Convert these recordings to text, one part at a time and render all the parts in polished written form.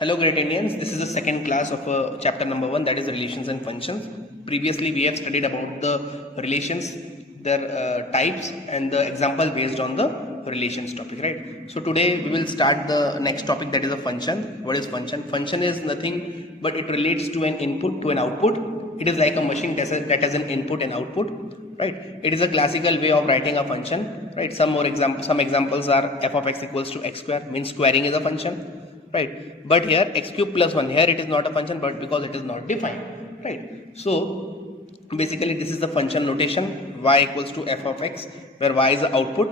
Hello great Indians, this is the second class of chapter number 1, that is relations and functions. Previously we have studied about the relations, their types and the example based on the relations topic, right? So today we will start the next topic, that is a function. What is function? Function is nothing but it relates to an input to an output. It is like a machine that has an input and output, right? It is a classical way of writing a function, right? Some examples are f of x equals to x square, means squaring is a function, right? But here x cube plus 1, here it is not a function, but because it is not defined, right? So basically this is the function notation, y equals to f of x, where y is the output,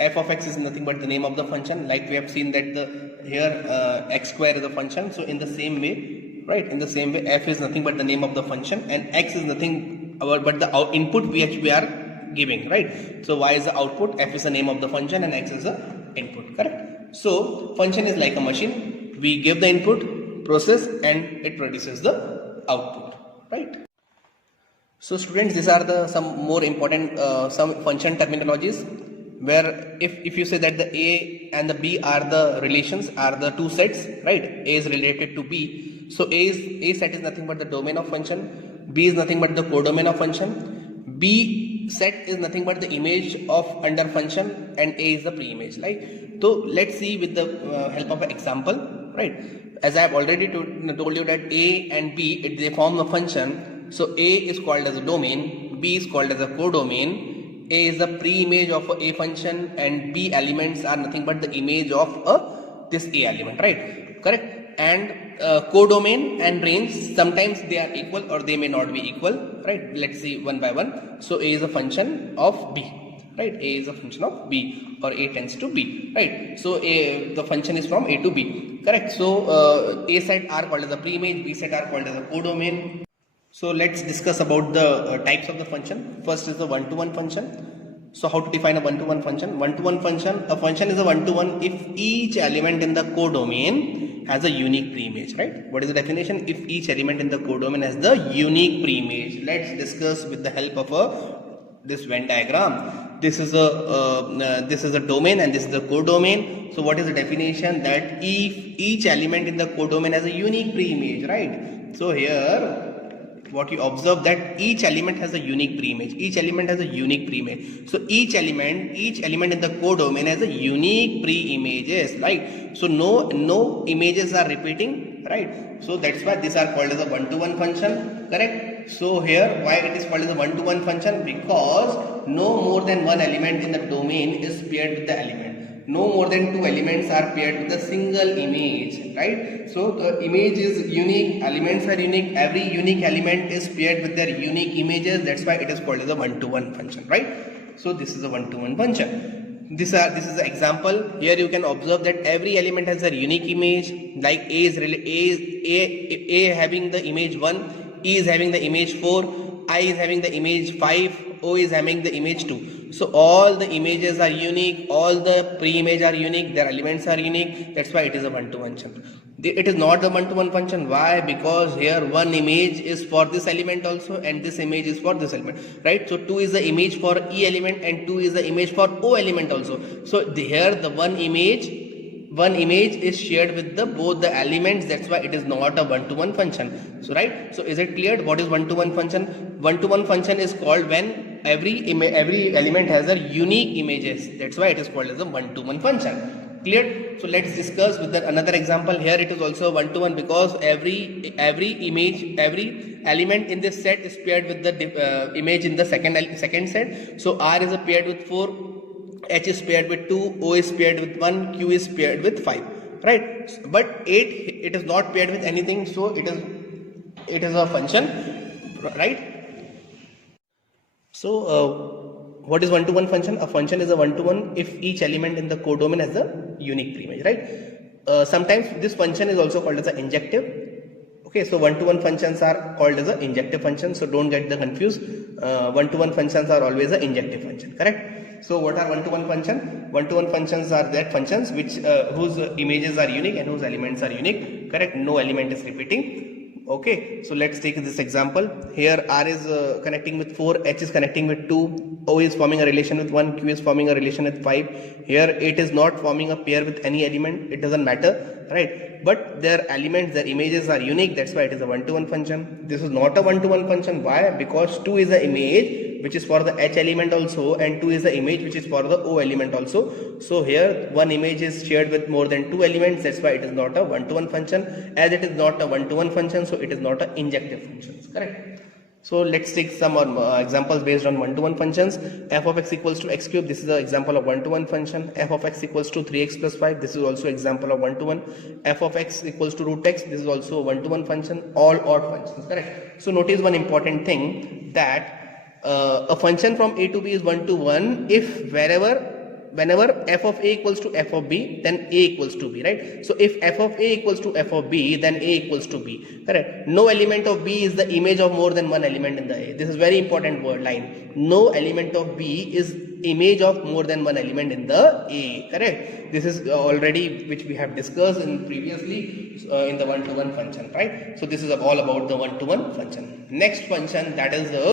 f of x is nothing but the name of the function. Like we have seen that here x square is a function, so in the same way, right, in the same way f is nothing but the name of the function and x is nothing but the input which we are giving, right? So y is the output, f is the name of the function and x is the input, correct? So function is like a machine. We give the input, process, and it produces the output, right? So students, these are some more important some function terminologies, where if you say that the A and the B are the relations, are the two sets, right? A is related to B. So A set is nothing but the domain of function, B is nothing but the codomain of function, B set is nothing but the image of under function, and A is the pre-image, right? So let's see with the help of an example, right? As I have already told you that A and B, they form a function. So A is called as a domain, B is called as a codomain, A is the pre-image of a function, and B elements are nothing but the image of this A element, right? Correct? And codomain and range, sometimes they are equal or they may not be equal, right? Let's see one by one. So A is a function of B, right? A is a function of B, or A tends to B, right? So the function is from A to B, correct? So A set are called as a pre-image, B set are called as a codomain. So let's discuss about the types of the function. First is the one-to-one function. So how to define a one-to-one function? One-to-one function, a function is a one-to-one if each element in the codomain has a unique pre-image, right? What is the definition? If each element in the codomain has the unique pre-image. Let's discuss with the help of this Venn diagram. This is a domain and this is the codomain. So what is the definition? That if each element in the codomain has a unique pre-image, right? So here what you observe, that each element has a unique pre-image. Each element has a unique pre-image. So each element in the codomain has a unique pre-images, right? So no images are repeating, right? So that's why these are called as a one-to-one function, correct? So here why it is called as a one-to-one function? Because no more than one element in the domain is paired with the element. No more than two elements are paired with a single image, right? So the image is unique, elements are unique, every unique element is paired with their unique images. That's why it is called as a one-to-one function, right? So this is a one-to-one function. This is the example. Here you can observe that every element has a unique image, like A having the image 1, E is having the image 4, I is having the image 5, O is having the image 2. So all the images are unique, all the pre-image are unique, their elements are unique. That's why it is a one-to-one function. It is not a one-to-one function. Why? Because here one image is for this element also and this image is for this element, right? So 2 is the image for E element and 2 is the image for O element also. So here the one image is shared with both the elements. That's why it is not a one-to-one function. So right, so is it clear what is one-to-one function? One-to-one function is called when every element has a unique images. That's why it is called as a one-to-one function. Clear? So let's discuss with another example. Here it is also one-to-one because every element in this set is paired with the image in the second set. So R is paired with 4, H is paired with 2, O is paired with 1, Q is paired with 5, right? But 8, it is not paired with anything, so it is a function, right? So what is one-to-one function? A function is a one-to-one if each element in the codomain has a unique pre-image, right? Sometimes this function is also called as an injective. Okay, so one-to-one functions are called as an injective function, so don't get confused. One-to-one functions are always an injective function, correct? So what are one-to-one functions? One-to-one functions are that functions whose images are unique and whose elements are unique, correct? No element is repeating. Okay, so let's take this example. Here R is connecting with 4, H is connecting with 2, O is forming a relation with 1, Q is forming a relation with 5. Here it is not forming a pair with any element, it doesn't matter, right? But their elements, their images are unique, that's why it is a one-to-one function. This is not a one-to-one function. Why? Because 2 is the image which is for the H element also, and 2 is the image which is for the O element also. So here one image is shared with more than 2 elements, that's why it is not a one-to-one function. As it is not a one-to-one function, so it is not an injective function, correct? So let's take some examples based on one-to-one functions. F of x equals to x cube, this is the example of one-to-one function. F of x equals to 3x plus 5, this is also example of one-to-one. F of x equals to root x, this is also a one-to-one function. All odd functions, correct? So notice one important thing, that a function from a to b is one-to-one if whenever f of a equals to f of b, then a equals to b, right? So if f of a equals to f of b, then a equals to b, correct? No element of b is the image of more than one element in the a. This is very important word line. No element of b is image of more than one element in the a, correct? This is already which we have discussed in previously in the one-to-one function, right? So this is all about the one-to-one function. Next function, that is the